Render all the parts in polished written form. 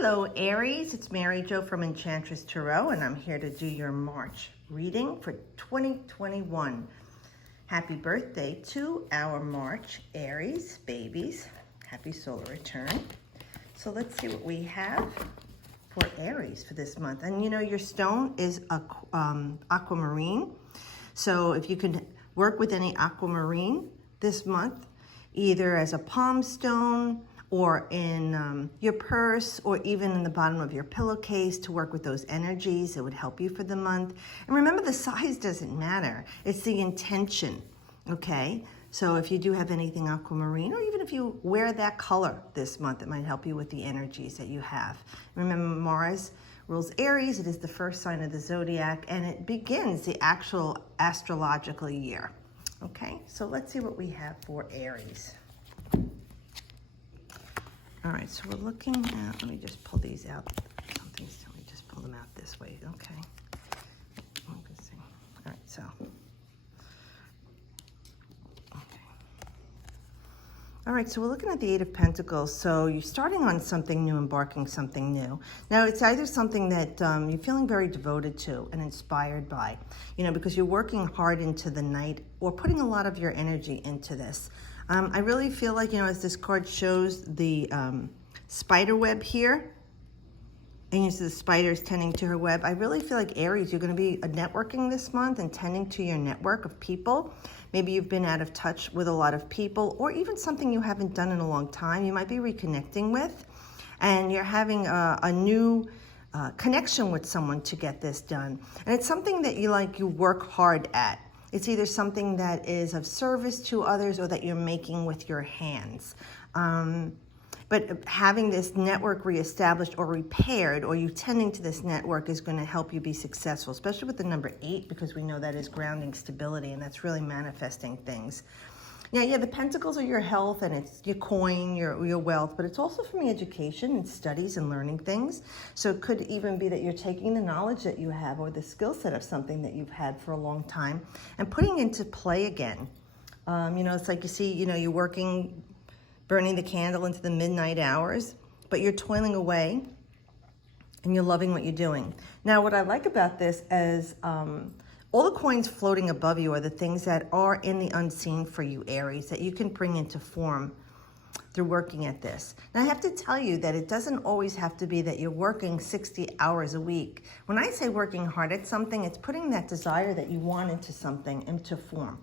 Hello Aries, it's Mary Jo from Enchantress Tarot, and I'm here to do your March reading for 2021. Happy birthday to our March Aries babies. Happy solar return. So let's see what we have for Aries for this month. And you know, your stone is aquamarine. So if you can work with any aquamarine this month, either as a palm stone or in your purse, or even in the bottom of your pillowcase to work with those energies, it would help you for the month. And remember, the size doesn't matter. It's the intention, okay? So if you do have anything aquamarine, or even if you wear that color this month, it might help you with the energies that you have. Remember, Mars rules Aries. It is the first sign of the zodiac, and it begins the actual astrological year. Okay, so let's see what we have for Aries. All right, so we're looking at, let me just pull these out. Something's telling me just pull them out this way. Okay. Let's see. All right, so. Okay. All right, so we're looking at the Eight of Pentacles. So you're starting on something new, embarking something new. Now, it's either something that you're feeling very devoted to and inspired by, you know, because you're working hard into the night or putting a lot of your energy into this. I really feel like, you know, as this card shows the spider web here, and you see the spiders tending to her web, I really feel like Aries, you're going to be networking this month and tending to your network of people. Maybe you've been out of touch with a lot of people, or even something you haven't done in a long time, you might be reconnecting with, and you're having a new connection with someone to get this done. And it's something that you work hard at. It's either something that is of service to others or that you're making with your hands. But having this network reestablished or repaired, or you tending to this network, is going to help you be successful, especially with the number 8, because we know that is grounding stability, and that's really manifesting things. Now, yeah, the pentacles are your health, and it's your coin, your wealth, but it's also from the education and studies and learning things. So it could even be that you're taking the knowledge that you have or the skill set of something that you've had for a long time and putting into play again. You know, it's like you see, you know, you're working, burning the candle into the midnight hours, but you're toiling away and you're loving what you're doing. Now, what I like about this is all the coins floating above you are the things that are in the unseen for you, Aries, that you can bring into form through working at this. Now, I have to tell you that it doesn't always have to be that you're working 60 hours a week. When I say working hard at something, it's putting that desire that you want into something into form.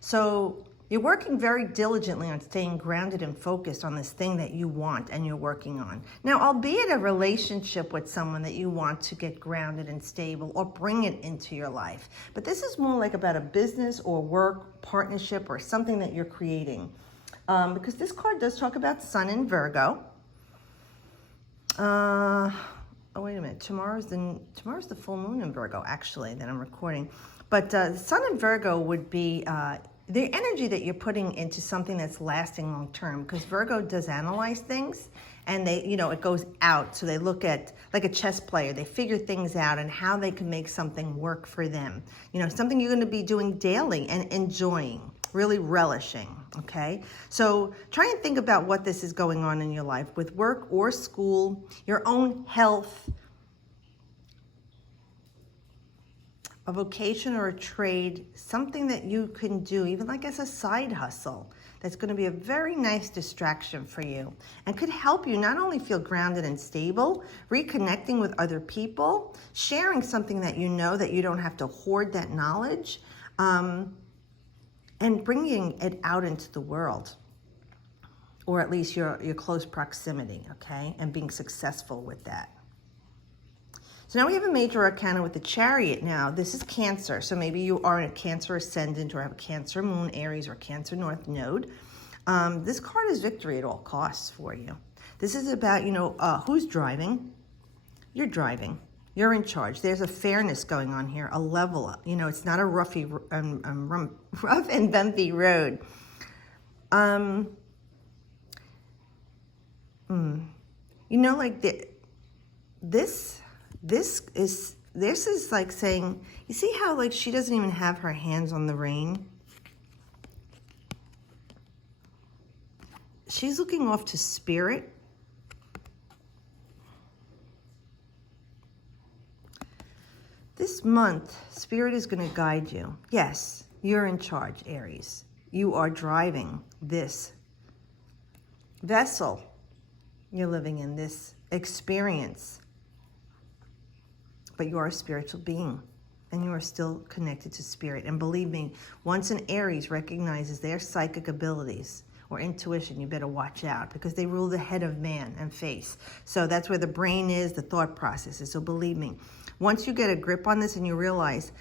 So you're working very diligently on staying grounded and focused on this thing that you want and you're working on. Now, albeit a relationship with someone that you want to get grounded and stable or bring it into your life. But this is more like about a business or work partnership or something that you're creating. Because this card does talk about Sun in Virgo. Oh, wait a minute. Tomorrow's the full moon in Virgo, actually, that I'm recording. But Sun in Virgo would be the energy that you're putting into something that's lasting long term, because Virgo does analyze things, and they, you know, it goes out. So they look at, like a chess player, they figure things out and how they can make something work for them. You know, something you're going to be doing daily and enjoying, really relishing, okay? So try and think about what this is going on in your life with work or school, your own health, a vocation or a trade, something that you can do, even like as a side hustle, that's going to be a very nice distraction for you and could help you not only feel grounded and stable, reconnecting with other people, sharing something that you know that you don't have to hoard that knowledge, and bringing it out into the world, or at least your close proximity, okay, and being successful with that. So now we have a major arcana with the Chariot now. This is Cancer. So maybe you are in a Cancer ascendant or have a Cancer moon, Aries, or Cancer north node. This card is victory at all costs for you. This is about, you know, who's driving? You're driving. You're in charge. There's a fairness going on here, a level up. You know, it's not a rough and bumpy road. You know, like this is like saying, you see how like she doesn't even have her hands on the rein? She's looking off to spirit. This month, Spirit is going to guide you. Yes, you're in charge, Aries. You are driving this vessel. You're living in this experience. But you are a spiritual being, and you are still connected to Spirit. And believe me, once an Aries recognizes their psychic abilities or intuition, you better watch out, because they rule the head of man and face. So that's where the brain is, the thought process is. So believe me, once you get a grip on this and you realize,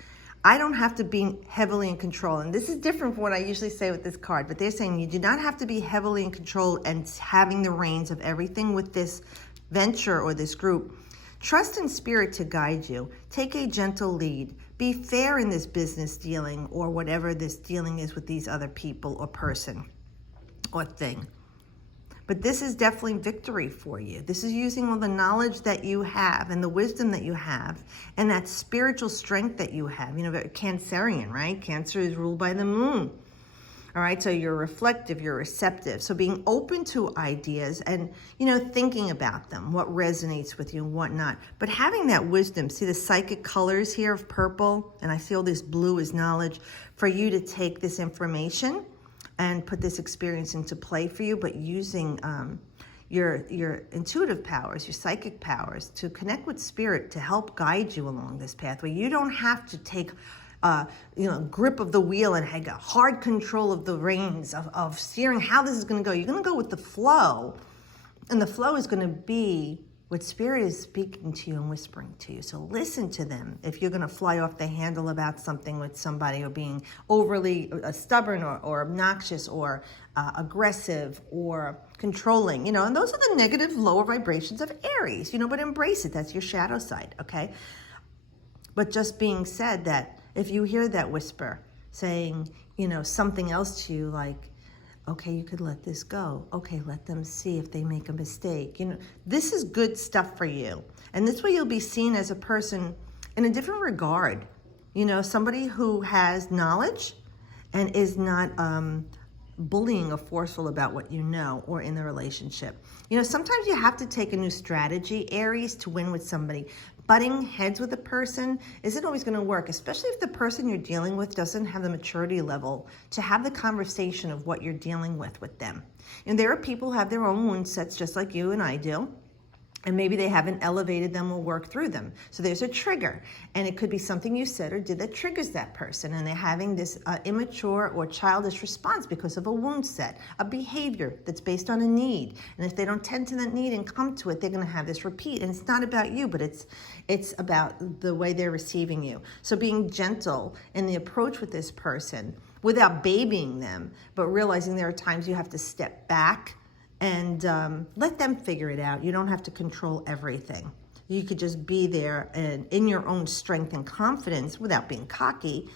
I don't have to be heavily in control. And this is different from what I usually say with this card, but they're saying you do not have to be heavily in control and having the reins of everything with this venture or this group. Trust in Spirit to guide you. Take a gentle lead. Be fair in this business dealing or whatever this dealing is with these other people or person or thing. But this is definitely victory for you. This is using all the knowledge that you have and the wisdom that you have and that spiritual strength that you have. You know, Cancerian, right? Cancer is ruled by the moon. All right, so you're reflective, you're receptive. So being open to ideas and, you know, thinking about them, what resonates with you and what not. But having that wisdom, see the psychic colors here of purple, and I feel this blue is knowledge, for you to take this information and put this experience into play for you, but using your intuitive powers, your psychic powers to connect with Spirit to help guide you along this pathway. You don't have to take grip of the wheel and have hard control of the reins of steering how this is going to go. You're going to go with the flow, and the flow is going to be what Spirit is speaking to you and whispering to you. So listen to them. If you're going to fly off the handle about something with somebody, or being overly stubborn or obnoxious or aggressive or controlling, and those are the negative lower vibrations of Aries, but embrace it. That's your shadow side, okay? But just being said that if you hear that whisper saying, something else to you, like, okay, you could let this go. Okay, let them see if they make a mistake. This is good stuff for you. And this way you'll be seen as a person in a different regard. Somebody who has knowledge and is not bullying or forceful about what you know or in the relationship. Sometimes you have to take a new strategy, Aries, to win with somebody. Butting heads with a person isn't always going to work, especially if the person you're dealing with doesn't have the maturity level to have the conversation of what you're dealing with them. And there are people who have their own wound sets just like you and I do. And maybe they haven't elevated them or worked through them. So there's a trigger. And it could be something you said or did that triggers that person. And they're having this immature or childish response because of a wound set, a behavior that's based on a need. And if they don't tend to that need and come to it, they're going to have this repeat. And it's not about you, but it's about the way they're receiving you. So being gentle in the approach with this person without babying them, but realizing there are times you have to step back and let them figure it out. You don't have to control everything. You could just be there and in your own strength and confidence without being cocky,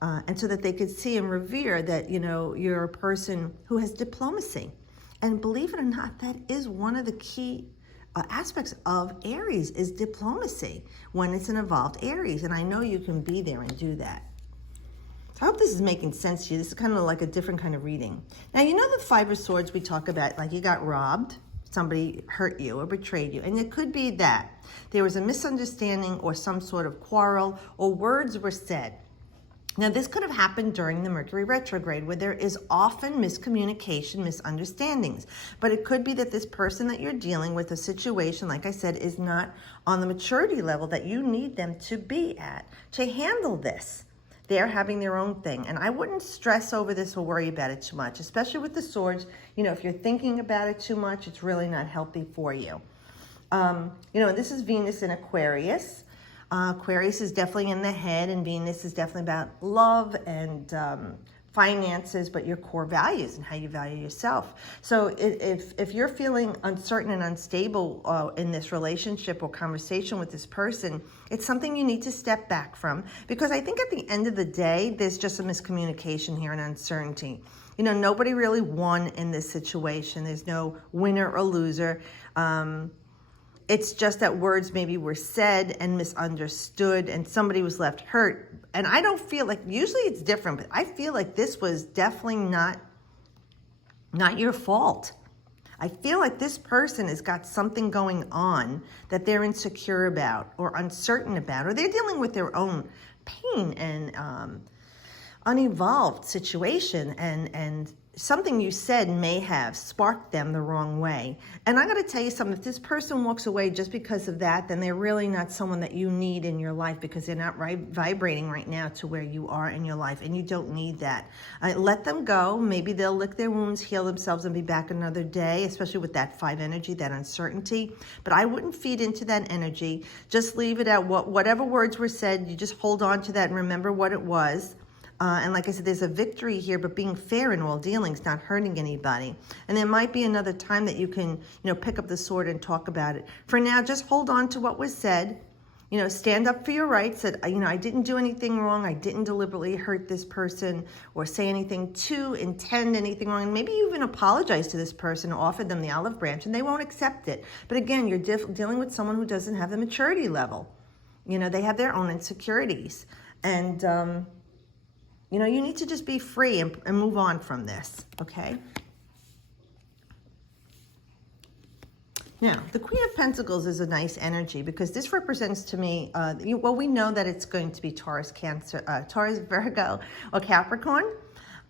and so that they could see and revere that, you're a person who has diplomacy. And believe it or not, that is one of the key aspects of Aries is diplomacy when it's an evolved Aries. And I know you can be there and do that. I hope this is making sense to you. This is kind of like a different kind of reading. Now, the Five of Swords we talk about, like you got robbed, somebody hurt you or betrayed you. And it could be that there was a misunderstanding or some sort of quarrel or words were said. Now, this could have happened during the Mercury retrograde where there is often miscommunication, misunderstandings. But it could be that this person that you're dealing with, a situation, like I said, is not on the maturity level that you need them to be at to handle this. They're having their own thing. And I wouldn't stress over this or worry about it too much, especially with the swords. If you're thinking about it too much, it's really not healthy for you. And this is Venus in Aquarius. Aquarius is definitely in the head, and Venus is definitely about love and finances, but your core values and how you value yourself. So if you're feeling uncertain and unstable in this relationship or conversation with this person, it's something you need to step back from, because I think at the end of the day, there's just a miscommunication here and uncertainty. Nobody really won in this situation. There's no winner or loser. It's just that words maybe were said and misunderstood and somebody was left hurt. And I don't feel like, usually it's different, but I feel like this was definitely not your fault. I feel like this person has got something going on that they're insecure about or uncertain about, or they're dealing with their own pain and unevolved situation, and something you said may have sparked them the wrong way. And I'm going to tell you something, if this person walks away just because of that, then they're really not someone that you need in your life, because they're not vibrating right now to where you are in your life, and you don't need that. Let them go. Maybe they'll lick their wounds, heal themselves, and be back another day, especially with that 5 energy, that uncertainty. But I wouldn't feed into that energy. Just leave it at whatever words were said. You just hold on to that and remember what it was. And like I said, there's a victory here, but being fair in all dealings, not hurting anybody. And there might be another time that you can, pick up the sword and talk about it. For now, just hold on to what was said. Stand up for your rights. That, I didn't do anything wrong. I didn't deliberately hurt this person or say anything to intend anything wrong. And maybe you even apologize to this person, offered them the olive branch, and they won't accept it. But again, you're dealing with someone who doesn't have the maturity level. They have their own insecurities. And, you need to just be free and move on from this, okay? Now, the Queen of Pentacles is a nice energy, because this represents to me, we know that it's going to be Taurus, Virgo, or Capricorn.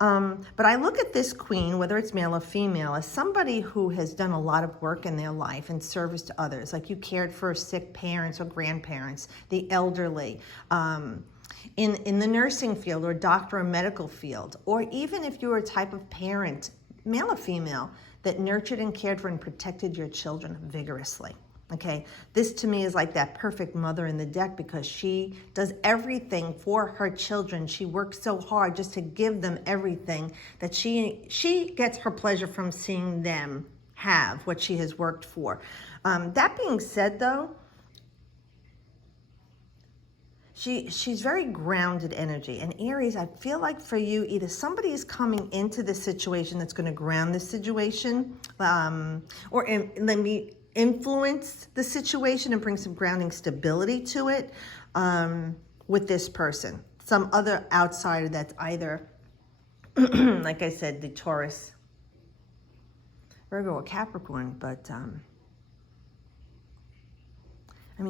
But I look at this queen, whether it's male or female, as somebody who has done a lot of work in their life in service to others. Like you cared for sick parents or grandparents, the elderly, in the nursing field or doctor or medical field, or even if you were a type of parent, male or female, that nurtured and cared for and protected your children vigorously. Okay, this to me is like that perfect mother in the deck, because she does everything for her children. She works so hard just to give them everything that she gets her pleasure from seeing them have what she has worked for. That being said, though, she's very grounded energy. And Aries, I feel like for you, either somebody is coming into this situation that's going to ground this situation, or let me influence the situation and bring some grounding stability to it with this person. Some other outsider that's either, like I said, the Taurus, Virgo, or Capricorn. But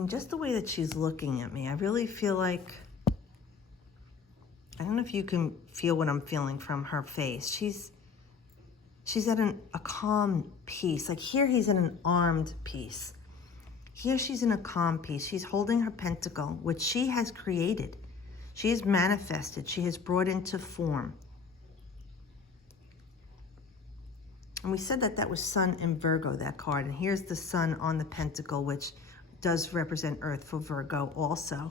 just the way that she's looking at me, I really feel like, I don't know if you can feel what I'm feeling from her face. She's at a calm peace. Like here, he's in an armed peace. Here, she's in a calm peace. She's holding her pentacle, which she has created. She has manifested. She has brought into form. And we said that was Sun in Virgo, that card. And here's the Sun on the pentacle, which does represent Earth for Virgo also.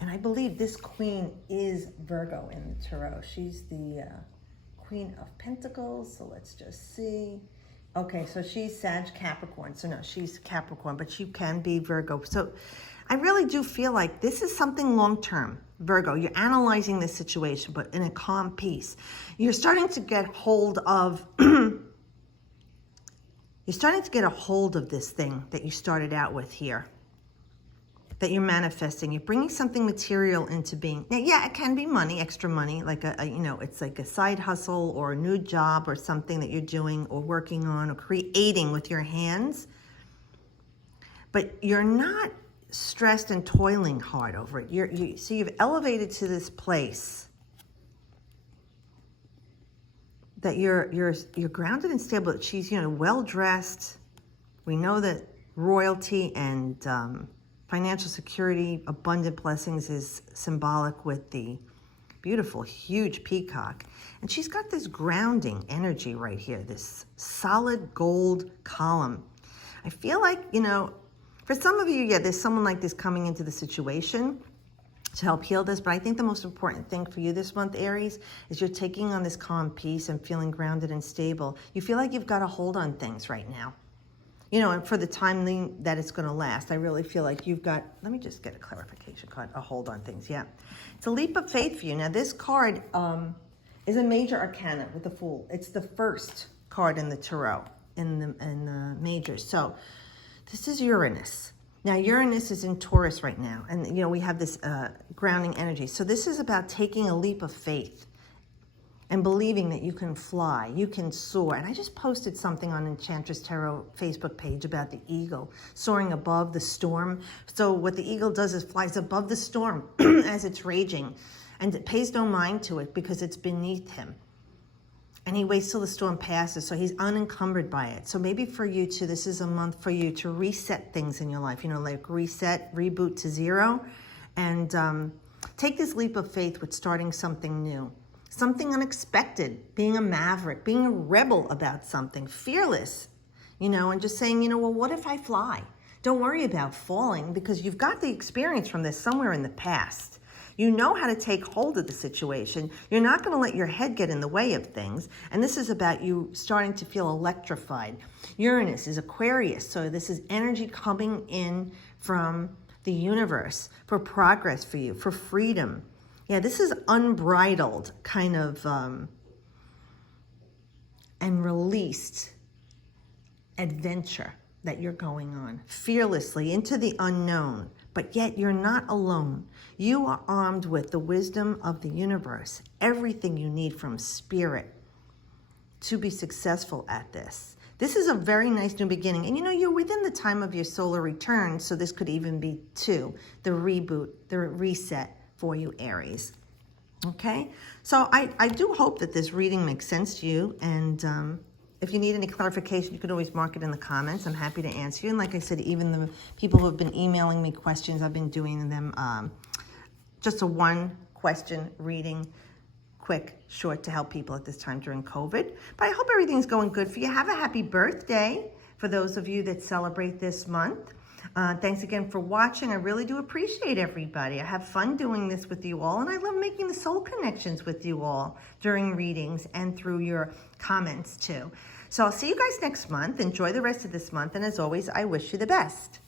And I believe this queen is Virgo in the Tarot. She's the Queen of Pentacles. So let's just see. Okay, so she's Sag Capricorn. So no, she's Capricorn, but she can be Virgo. So I really do feel like this is something long-term. Virgo, you're analyzing this situation, but in a calm peace. You're starting to get hold of you're starting to get a hold of this thing that you started out with here, that you're manifesting. You're bringing something material into being. Now, yeah, it can be money, extra money, like it's like a side hustle or a new job or something that you're doing or working on or creating with your hands. But you're not stressed and toiling hard over it. So you've elevated to this place that you're grounded and stable. She's well dressed. We know that royalty and financial security, abundant blessings is symbolic with the beautiful, huge peacock. And she's got this grounding energy right here, this solid gold column. I feel like, for some of you, yeah, there's someone like this coming into the situation to help heal this. But I think the most important thing for you this month, Aries, is you're taking on this calm peace and feeling grounded and stable. You feel like you've got a hold on things right now. And for the time that it's going to last, I really feel like you've got, let me just get a clarification card, a hold on things, yeah. It's a leap of faith for you. Now, this card is a major arcana with the Fool. It's the first card in the Tarot, in the majors. So, this is Uranus. Now, Uranus is in Taurus right now, and, we have this grounding energy. So, this is about taking a leap of faith and believing that you can fly, you can soar. And I just posted something on Enchantress Tarot Facebook page about the eagle soaring above the storm. So what the eagle does is flies above the storm as it's raging, and it pays no mind to it because it's beneath him. And he waits till the storm passes, so he's unencumbered by it. So maybe for you too, this is a month for you to reset things in your life, you know, like reset, reboot to zero, and take this leap of faith with starting something new. Something unexpected, being a maverick, being a rebel about something, fearless, you know, and just saying, you know, well, what if I fly? Don't worry about falling because you've got the experience from this somewhere in the past. You know how to take hold of the situation. You're not going to let your head get in the way of things. And this is about you starting to feel electrified. Uranus is Aquarius, so this is energy coming in from the universe for progress for you, for freedom. Yeah, this is unbridled kind of and released adventure that you're going on fearlessly into the unknown, but yet you're not alone. You are armed with the wisdom of the universe, everything you need from spirit to be successful at this. This is a very nice new beginning. And you know, you're within the time of your solar return, so this could even be the reboot, the reset for you, Aries. Okay, so I do hope that this reading makes sense to you, and if you need any clarification, you can always mark it in the comments. I'm happy to answer you. And like I said, even the people who have been emailing me questions, I've been doing them just a one question reading, quick, short, to help people at this time during COVID. But I hope everything's going good for you. Have a happy birthday for those of you that celebrate this month. Thanks again for watching. I really do appreciate everybody. I have fun doing this with you all, and I love making the soul connections with you all during readings and through your comments too. So I'll see you guys next month. Enjoy the rest of this month, and as always, I wish you the best.